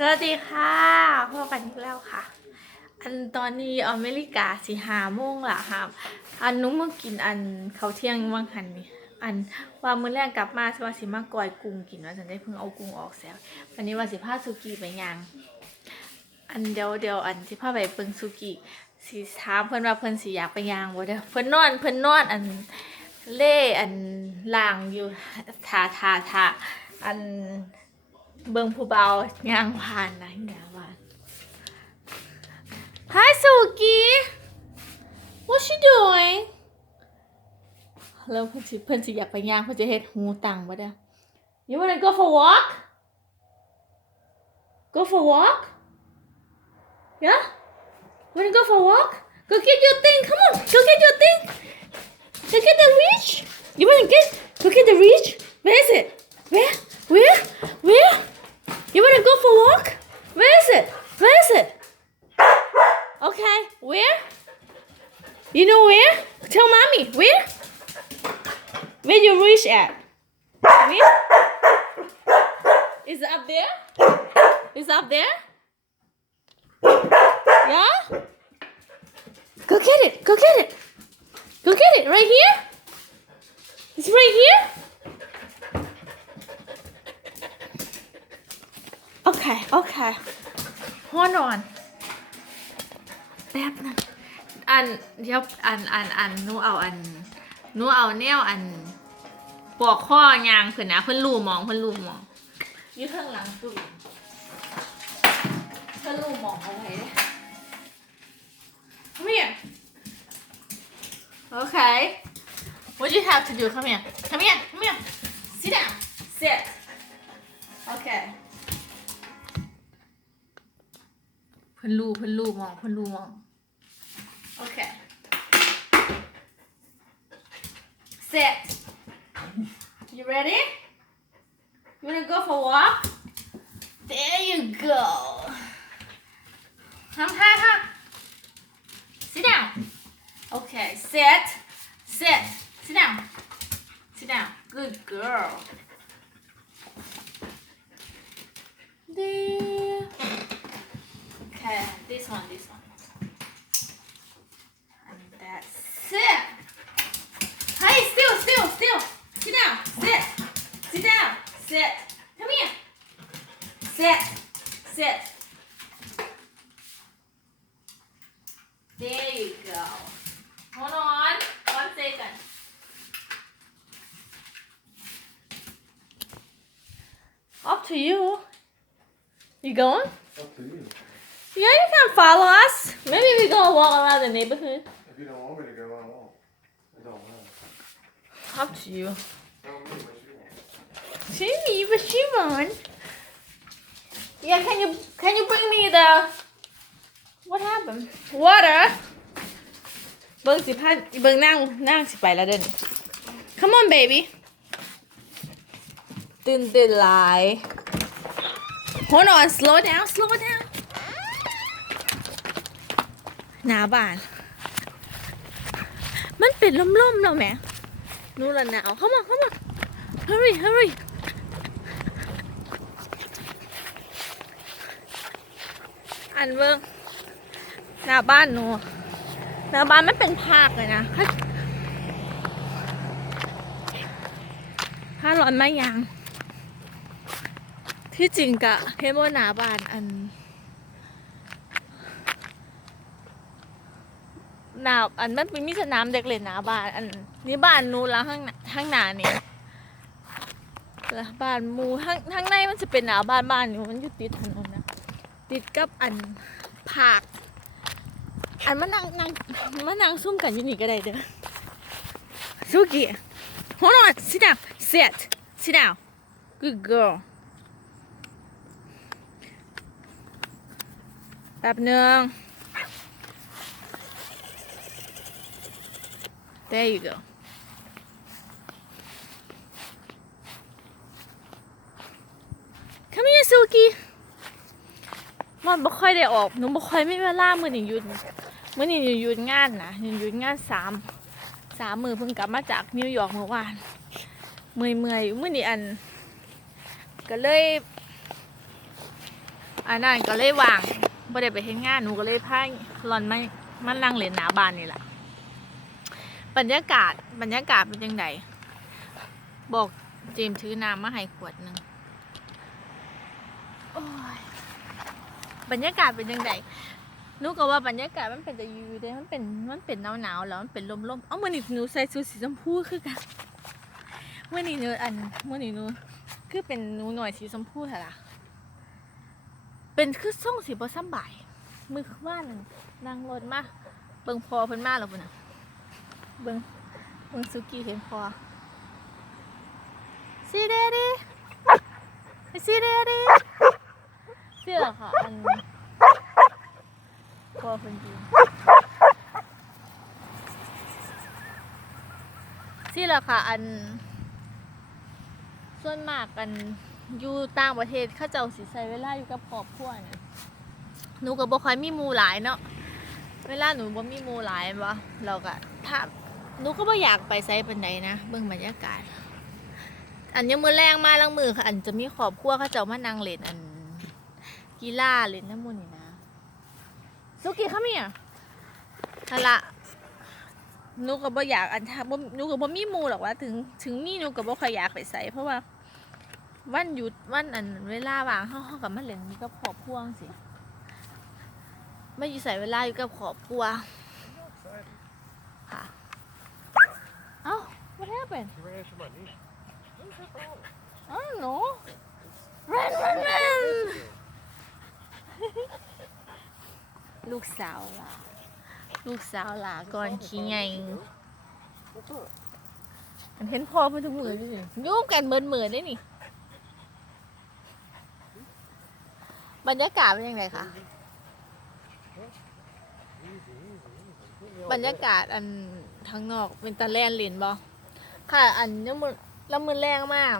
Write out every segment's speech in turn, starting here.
สวัสดีค่ะพบกันอีกแล้วค่ะ อันตอนนี้อเมริกาสิหาโมงละครับอันนุ้มากินอันเขาเที่ยงว่างหันนี่อันว่ามื้อแรกกลับมาสิว่าสิมากอยกุ้งกินว่าจะได้เพิ่งเอากุ้งออกแซววันนี้ว่าสิพาซูกิไปย่าง อันเดียวเดียวอันสิพาไปเบิ่งซูกิสิถามเพิ่นว่าเพิ่นสิอยากไปย่างบ่เด้อเพิ่นนอนเพิ่นนอนอันเล่อันล่างอยู่ทาทาทาอัน เบิ่งผู้เบาย่างผ่านนะย่างผ่าน Hi Suki What you doing แล้วเพิ่นสิเพิ่นสิอยากไปย่างเพิ่นจะเฮ็ดหูตังบ่เด้อ You wanna go for walk Go for walk Yeah Wanna go for walk Go get your thing Come on Go get your thing Go get the reach You wanna get Go get the reach Where is it Where Where Where You wanna go for a walk? Where is it? Where is it? Okay, where? You know where? Tell mommy, where? Where you reach at? Where? Is it up there? Is it up there? Yeah? Go get it, go get it. Go get it, right here? It's right here? Okay, okay. Hold on. แป๊บนึงอันเดี๋ยวอันอันอันหนูเอาอันหนูเอาแนวอันปอกข้อยางเพิ่นนะเพิ่นรู้มองเพิ่นรู้มองอยู่ข้างหลังตู้เพิ่นรู้มองเอาไว้เด้ Come here Okay What you have to do Come here Come here Come here Sit down Sit Okay เพิ่นรู้เพิ่นรู้มองเพิ่นรู้มอง โอเค Sit You ready You wanna go for a walk There you go ทำท่าค่ะ Sit down Okay sit sit sit down sit down good girl There Okay, this one, this one. And that's it. Hey, still, still, still. Sit down. Sit. Sit down. Sit. Come here. Sit. Sit. There you go. Hold on. One second. Up to you. You going? Up to you. Yeah, you can follow us. Maybe we go walk around the neighborhood. If you don't want me to go, I won't. It don't matter. Up to you. Tell me what you want. See me, but she won. Yeah, can you can you bring me the what happened? Water. เบิ่งสิพัดเบิ่งนั่งนั่งสิไปแล้วเดิน Come on baby ตื่นตื่นหลาย Hold on slow down slow down หนาบาน มันเป็นล่มๆแล้วแหมนู่นละหนาวเข้ามาเข้ามา hurry hurry อันเบิ่งหน้าบ้านหนูหน้าบ้านมันเป็นภาคเลยนะถ้าร้อนไม่ยัง ที่จริงกะเฮโมหนาบ้านอัน นาอันมันเป็นมีสนามเด็กเล่นหนาบ้าน อันนี้บ้านนูแล้วข้างนาข้างหน้านี่ล้วบ้านมูข้างข้างในมันจะเป็นหนาบ้านบ้านหนูมันอยู่ติดถนนนะติดกับอันภาคอันมานั่งนั่งมานั่งซุ่มกันอยู่นี่ก็ได้เด้อสุกี้ hold on sit down sit sit down good girl แป๊บหนึง there you go come here Suki มันบ่ค่อยได้ออกหนูบ่ค่อยมีเวลามื้อนี้หยุดมื้อนี้หยุดงานนะหยุดงานสามสามมื้อเพิ่งกลับมาจากนิวยอร์กเมื่อวานเมื่อยๆอยู่มื้อนี้อัน ก็เลยอันนั้นก็เลยว่างบ่ได้ไปเฮ็ดงานหนูก็เลยพาหลอนมามานั่งเล่นหน้าบ้านนี่แหละ บรรยากาศบรรยากาศเป็นจังไดบอกเจมถือน้ำมาให้ขวดหนึ่งบรรยากาศเป็นจังไดหนูก็ว่าบรรยากาศมันเป็นแต่ยูเด้มันเป็นมันเป็นหนาวๆแล้วมันเป็นลมๆเอ้ามื้อนี้หนูใส่ชุดสีชมพูคือกันมื้อนี้หนูอันมื้อนี้หนูคือเป็นหนูหน่อยสีชมพูแท้ล่ะเป็นคือส่งสีบ่ซ้ำบ่ายมือว่านนั่งรถมาเบิ่งพอเพิ่นมาแล้วพุ่นน่ะ เบิ่งเบิ่งสุกี้เห็นพอซีเดดิซีเดดิเสื้อค่ะอันพอเพิ่นดีซี่แหละค่ะอัน ส่วนมากกันอยู่ต่างประเทศเข้าเจ้าสิใช้เวลาอยู่กับครอบครัวเนะหนูก็บ่ค่อยมีมูหลายเนาะเวลาหนูบ่มีมูหลายบ่เราก็ถ้า หนูก็บ่อยากไปไสปานใดนะเบิ่งบรรยากาศ อันยังมือแรงมาลังมือค่ะ อันจะมีครอบครัวเขาเจ้ามานั่งเล่นอันกีฬาเล่นน้ำมูนี่นะสุกี้เขามีอะนั่นละหนูก็บ่อยากอันถ้าบ่หนูก็บ่มีมูหรอกว่า ถึง ถึงมีหนูก็บ่ค่อยอยากไปใส่เพราะว่า วันหยุดวันอันเวลาว่างเฮาเฮากับมาเล่นอยู่กับครอบครัวจังซี่ไม่อยู่ใส่เวลาอยู่กับครอบครัวค่ะ what happened You ran into my knee. I don't know run run run ลูกสาวล่ะ ลูกสาวล่ะก่อนขี้ไง What's up? อันเห็นพ่อเพิ่นทุกมือนี่ยุ่งกันเมินเมินได้นี่ บรรยากาศเป็นยังไงคะ Easy, easy, easy. Put me บร on รยากาศอันทางนอกเป็นตาแลนลินบอ ค่ะ อันนี้มือแล้วมือแรงมาก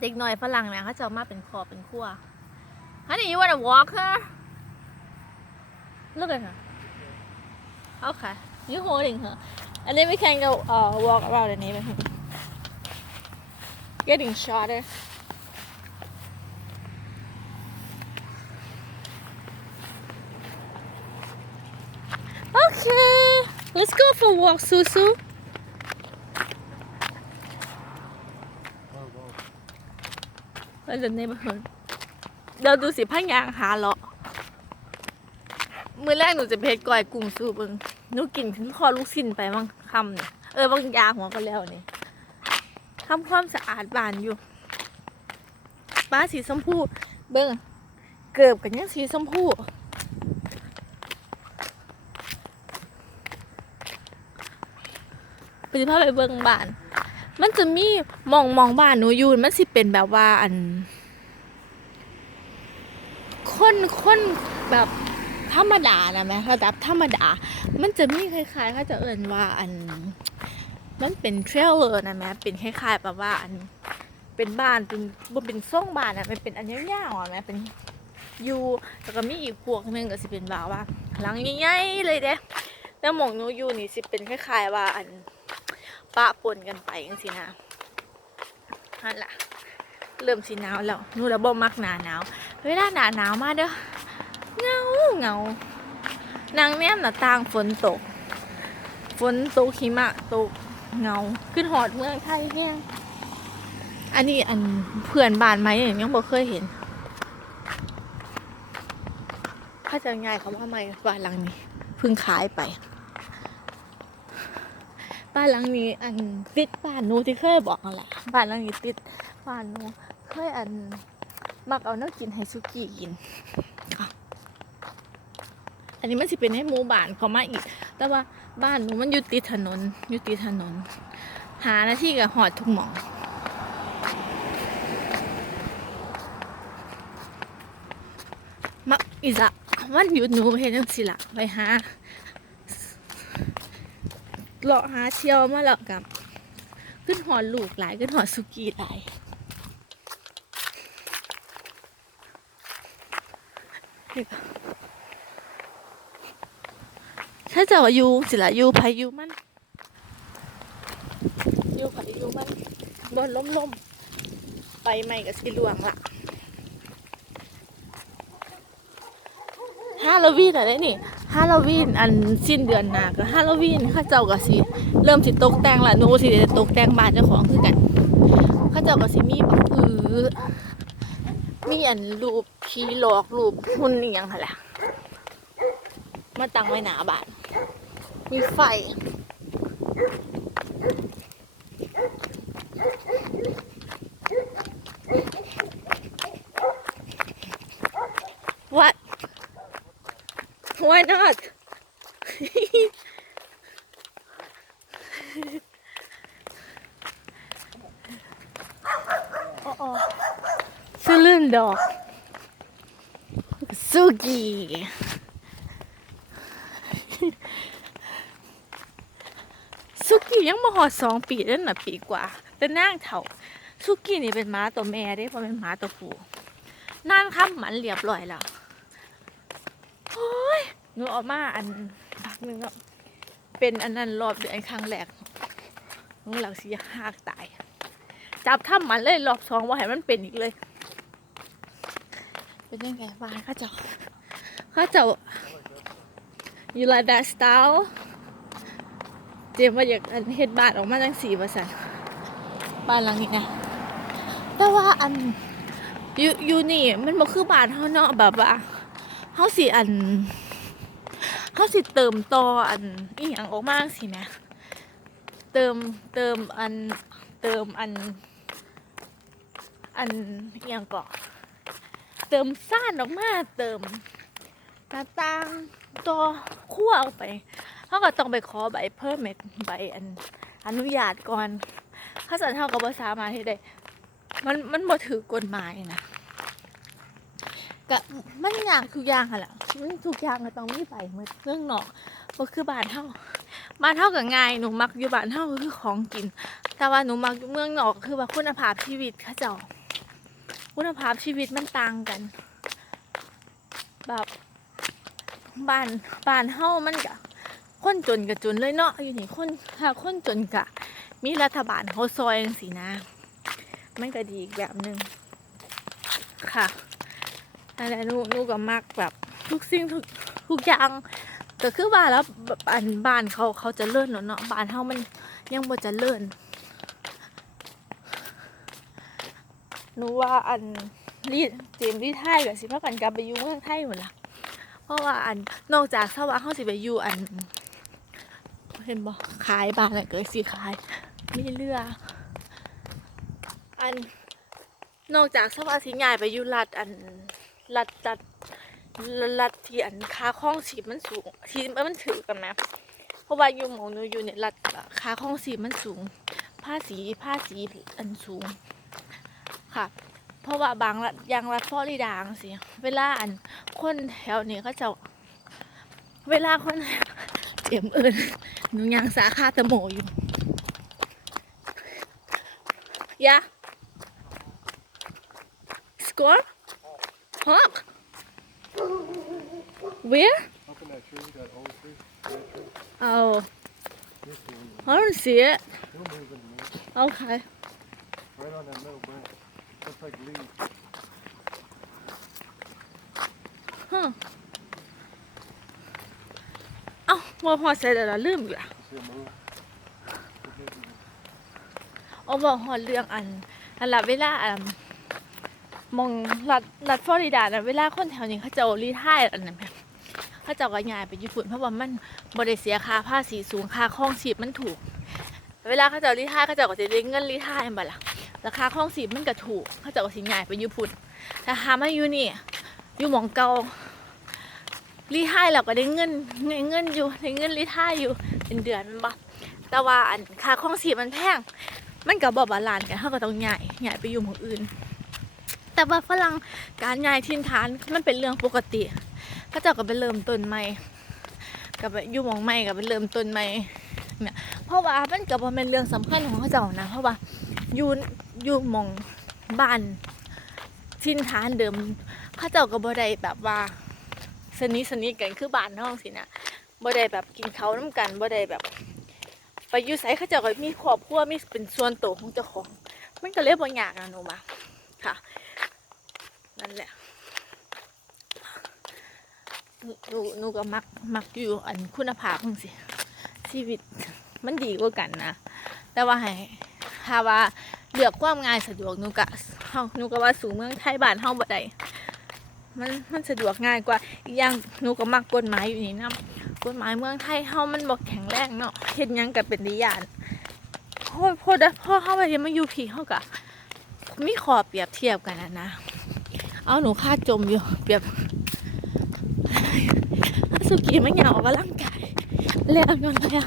เด็กน้อยฝรั่งเนี่ยเขาจะมาเป็นคอเป็นครัว Honey you wanna walk her Look at her Okay you holding her and then we can go uh, walk around the neighborhood getting shorter Okay let's go for a walk Susu Whoa, whoa. in the neighborhood เดี๋ยวดูสิพังยางหาเลาะมือแรกหนูจะเพชรก่อยกุ้งสู้เบิงหนูกินขึ้นคอลูกสิ้นไปบ้างคำเนี่ยเออบางยาหัวก็แล้วนี่ทำความสะอาดบ้านอยู่บ้าสีชมพูเบิ้งเกือบกันยังสีชมพูไปสิพาพไปเบิ้งบ้าน มันจะมีมองมองบ้านหนูยู่มันสิเป็นแบบว่าอันคนคนแบบธรรมดานะแม่ระดับธรรมดา มันจะมีคล้ายๆเขาจะเอ่นว่าอัน มันเป็นเทรลเลอร์นะแม่เป็นคล้ายๆแบบว่าอันเป็นบ้านเป็นบ่เป็นทรงบ้านนะมันเป็นอันยาวๆอะแม่เป็นอยู่แล้วก็มีอีกพวกหนึงก็สิเป็นแบบว่าหลังใหญ่ๆเลยเด้แล้วหมองหนูอยู่นี่สิเป็นคล้ายๆว่าอัน ปะปนกันไปจังสินะนั่นล่ะ เริ่มสิหนาวแล้วนูระบบมักหนาหนาว เวลาหนาหนาวมาเด้อเงาเงานางแนมหน้าต่างฝนตก ฝนตกหิมะตกเงา ขึ้นหอดเมืองไทยแห้งอันนี้อันเพื่อนบ้านไหมยังบ่เคยเห็นถ้าจะง่ายเขาว่าไม่บ้านหลังนี้เพิ่งขายไป บ้านหลังนี้อันติดบ้านหนูที่เคยบอกนั่นแหละบ้านหลังนี้ติดบ้านหนูเคยอันมักเอาเนื้อกินให้ซุกี้กิน อันนี้มันสิเป็นให้หมู่บ้านเขามาอีก แต่ว่าบ้านหนูมันอยู่ติดถนนอยู่ติดถนน หาหน้าที่กับหอดทุกหมองมักอีละวันหยุดหนูเห็นจังสิละไปหา เลาะหาเที่ยวมาแล้วกับ ขึ้นหอดลูกหลายขึ้นหอดสุกี้หลายถ้าจะว่ายูสิละอยู่พายุมันอยู่พายุมันบนล้มลมไปใหม่กับสีหลวงละ โลวีนอะไรนี่ฮาโลวีนอันสิ้นเดือนหน้าก็ฮาโลวีนข้าเจ้าก็สิเริ่มสิตกแต่งละหนูสิดตกแต่งบ้านเจ้าของคือกันข้าเจ้าก็สิมีบักอือมีอันรูปผีหลอกรูปหุ่นอหยังหั่นแหละมาตั้งไว้หนาบ้าน มีไฟ What? Why not? oh, Cylinder. Sugi. ซุกี้ยังมาหอดสองปีแล้วน่ะปีกว่า แต่นางเถ่าซุกี้นี่เป็นหม้าตัวแม่เด้เพราะเป็นหม้าตัวผู้นางค้ำหมันเรียบร้อยแล้วโอ้ย หนูออกมาอันพักหนึงแล้วเป็นอันนั้นรอบเดือนครั้งแรกหนูหลังสิหักตาย จับทำมันเลยรอบสองว่าให้มันเป็นอีกเลย เป็นยังไงบ้านข้าเจ้าข้าเจ้า you like that style เตรียมว่าอยากอันเฮ็ดบ้านออกมาจังสี่ประสันบ้านหลังนี้นะ แต่ว่าอันอยู่อยู่นี่มันบ่คือบ้านเฮาเนาะแบบว่าเฮาสิอัน เฮาสิเติมต่ออันอีหยังออกมากสินะเติมเติมอันเติมอัน อันอีหยังก็เติมซ่านออกมาเติมหน้าต่างต่อขั้วออกไปเขาก็ต้องไปขอใบเพิ่มเม็ดใบอันอนุญาตก่อนถ้าสันเท่ากับภาษามาที่ได้มันมันบ่ถือกฎหมายนะก็มันยากทุกอย่างค่ะแหละ ทุกอย่างก็ต้องมีใบเมือเรื่องนอกก็คือบ้านเท่าบ้านเท่ากับง่ายหนูมักอยู่บ้านเท่าก็คือของกิน แต่ว่าหนูมักเมืองนอกคือว่าคุณภาพชีวิตเขาเจ้าคุณภาพชีวิตมันต่างกัน แบบบ้านบ้านเฮามันก็คนจนกับจนเลยเนาะอยู่นี่คนถ้าคนจนกะ มีรัฐบาลเขาซอยจังสีนะมันก็ดีอีกแบบหนึ่งค่ะนั่นและนูนูก็มักแบบ ทุกสิ่งทุกทุกอย่างก็คือว่าแล้วบ้านบ้านเขาเขาจะเลื่อนเนาะบ้านเฮามันยังบ่จะเลื่อนหนูว่าอันรีเตรียมรีไทยกับสิพากันกลับไปอยู่เมืองไทยหมดละเพราะว่าอันนอกจากสว่าเฮาสิไปอยู่อัน เห็นบ่ขายบางอะเกิดสีขายมีเรือ อันนอกจากสวาสิใหญ่ไปอยู่รัดอันรัดรัด รัดเที่อันค่าคล้องชีมันสูงที่มันถือกันนะเพราะว่าอยู่หมองหนูอยู่เนี่ยรัดค่าคล้องชีมันสูงภาษีภาษีอันสูงค่ะ เพราะว่าบางรัฐยางรัฐฟลอริดางสิเวลาอันคนแถวนี้เขาจะเวลาคนเอ็มเอิญหนูยังสาขาตะโมอยู่ยะ score huh where Up in that tree, that old tree, that tree, oh this one, I don't see it it'll move in a minute. okay Right on that middle branch. Looks like leaves. huh เอ้าว่าพอใส่แล้วล่ะลืมอยู่ละ See it move. It moves in เอาบอกฮอดเรื่องอันอันละเวลาอันมองรัฐรัฐฟลอริดาน่ะเวลาคนแถวนี้เขาเจะรีไทายอันนั้นแหมเข้าเจ้าก็ย้ายไปญี่ปุ่นเพราะว่ามันบ่ได้เสียค่าภาษีสูงค่าครองชีพมันถูก เวลาเขาเจ้ารีไทายเขาเจ้าก็จะได้เงินรีไทายบัดล่ะราคาครองชีพมันก็ถูกเขาเจ้าก็สิย้ายไปญี่ปุ่นถ้าหามาอยู่นี่อยู่หมองเก่ารีไทาเราก็ได้เงินเงินเงินอยู่ได้เงินรีไทายอยู่เป็นเดือนมันบ่แต่ว่าอันค่าครองชีพมันแพงมันกับบอบาลานซ์กันเขาก็ต้องย้ายย้ายไปอยู่หมู่อื่นแต่ว่าฝรั่งการย้ายถิ่นฐานมันเป็นเรื่องปกติ เขาเจ้าก็ไปเริ่มต้นใหม่กับอยู่มองใหม่กับไปเริ่มต้นใหม่เนี่ยเพราะว่ามันกับว่าเป็นเรื่องสำคัญของเขาเจ้านะเพราะว่าอยู่อยู่มองบ้านถิ่นฐานเดิมเขาเจ้าก็บ่ได้แบบว่าสนิทสนิทกันคือบ้านน้องสินะบ่ได้แบบกินเขาน้ำกันบ่ได้แบบไปอยู่ไสเขาเจะก็มีครอบครัวมีเป็นส่วนตัวของเจ้าของ มันก็เลยบ่ยากนะหนูมาค่ะนั่นแหละ นูหนูก็มักมักอยู่อันคุณภาพจังสิชีวิตมันดีกว่ากันนะ แต่ว่าให้ถ้าว่าเลือกความง่ายสะดวกหนูก็เฮาหนูก็ว่าสู่เมืองไทยบ้านเฮาบ่ได้มันมันสะดวกง่ายกว่าอีกอย่างหนูก็มักกฎหมายอยู่นี่นํกฎหมายเมืองไทยเฮามันบ่แข็งแรงเนาะเฮ็ดหยังก็เป็นดิยานพอพอได้พ่อเฮามาเรียมาอยู่พี่เฮาก็มีขอเปรียบเทียบกันนะนะเอาหนูค่าจมอยู่เปรียบ Suki mới nhào vào lăng cải Leo ngon leo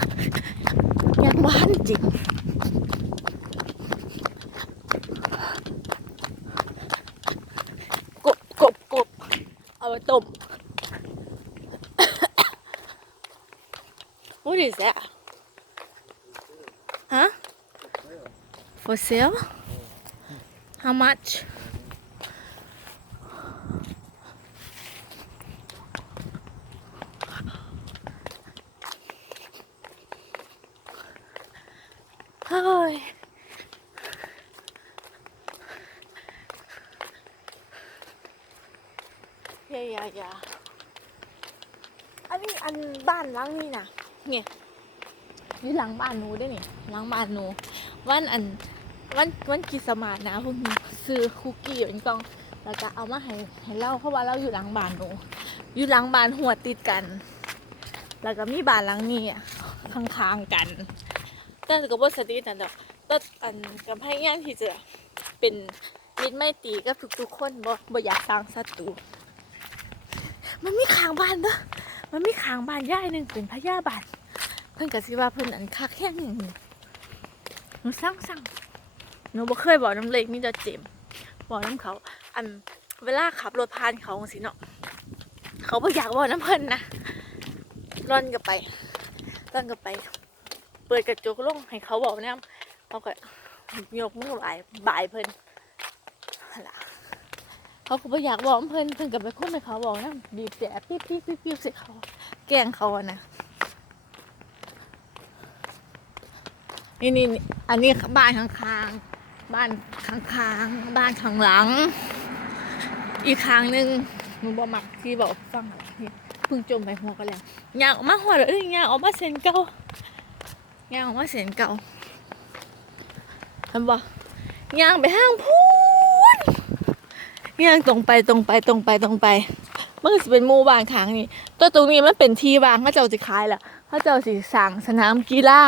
Ngắn quá chị Cộp cộp cộp Ở tôm What is that? Huh? For sale? How much? Hi. Yeah, yeah, yeah. อันนี้อันบ้านหลังนี่นะเนี่ยนี่หลังบ้านหนูได้นี่หลังบ้านหนูวันอันวันวันกิสมานะพวกนี้ซื้อคุกกี้เป็นกล่อง แล้วก็เอามาให้ให้เราเพราะว่าเราอยู่หลังบ้านหนูอยู่หลังบ้านหัวติดกัน แล้วก็มีบ้านหลังนี้อะข้างๆกัน แต่ก็บ่สนิทนั่นดอกแต่อันกับพยายามที่จะเป็นมิตรไม่ตรีกับทุกๆคนบ่บ่อยากสร้างศัตรูมันมีข้างบ้านเด้อมันมีข้างบ้านย่ายหนึ่งเป็นพญาบาลเพิ่นก็สิว่าเพิ่นอันคักแห้งหนึ่งหนูสร้างสั่งหนูบ่เคยบอกน้ำเล็กมีแต่เจ็มบอกน้ำเขาอันเวลาขับรถผ่านเขาจังซี่เนาะเขาบ่อยากบอกน้ำเพิ่นนะร่อนกับไปร่อนกับไป เปิดกระจกลงให้เขาบอกนะเขาก็ยกมือไหวบ่ายเพิ่นล่ะเขาก็บ่อยากบอกเพิ่นเพิ่นก็ไปคุ้มให้เขาบอกนะบีบแต่ปิ๊บปิ๊บปิ๊บปิ๊บใส่เขาแกล้งเขาอะนะนี่นี่นี่อันนี้บ้านข้างๆ บ้านข้างๆ บ้านข้างหลัง อีกครั้งหนึ่งหนูบอกมักที่บอกฟังนี่เพิ่งจมไปหัวกันแล้วยางออกมาหัวเลยเอ้ยางออกมาเซนเก่า ย่างออกมาเสียงเก่าทำบ่ย่างไปห้างพูนย่างตรงไปตรงไปตรงไปตรงไปมันก็จะเป็นหมู่บ้านขางนี่ตัวตรงนี้มันเป็นที่วางเขาเจ้าสิขายแหละเขาเจ้าสิสั่งสนามกีฬา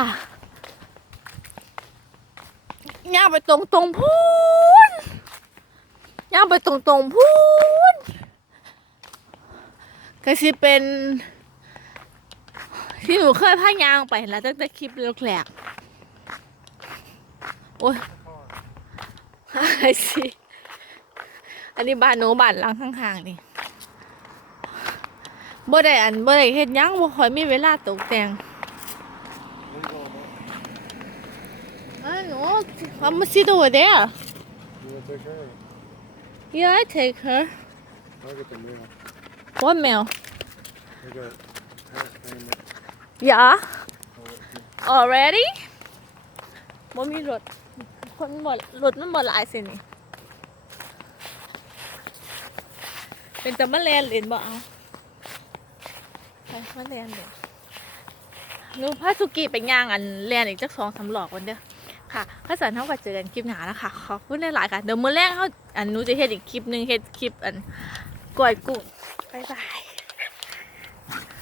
ย่างไปตรงตรงพูนย่างไปตรงตรงพูนก็สิเป็น ที่หนูเคยพายางไปแล้วตั้งแต่คลิปเลือกแหลกโอ้ยไอสิอันนี้บ้านหนูบ้านหลังข้างๆนี่บ่ได้อันบ่ได้เฮ็ดหยังบ่ค่อยมีเวลาตกแต่ง Where you going, man? อ่าหนู I'm gonna sit over there You wanna take her? yeah I take her I'll get the meal. what mail We got half payment. Yeah already บ่มีรถคนบ่รถมันบ่หลายสินี่เป็นแต่มาแลนเล่นบ่เอาไปมาแลนเล่นหนูพาสุกี้ไปย่างอันแลนอีกจักสองสามหลอกวันเด้อค่ะถ้าสันเท่ากับเจอกันคลิปหนานะคะขอบคุณหลายๆค่ะ เดี๋ยวมื้อแรกเขาอันนูจะเฮ็ดอีกคลิปหนึ่งเฮ็ดคลิปอันกล้วยกุ้งบ๊ายบาย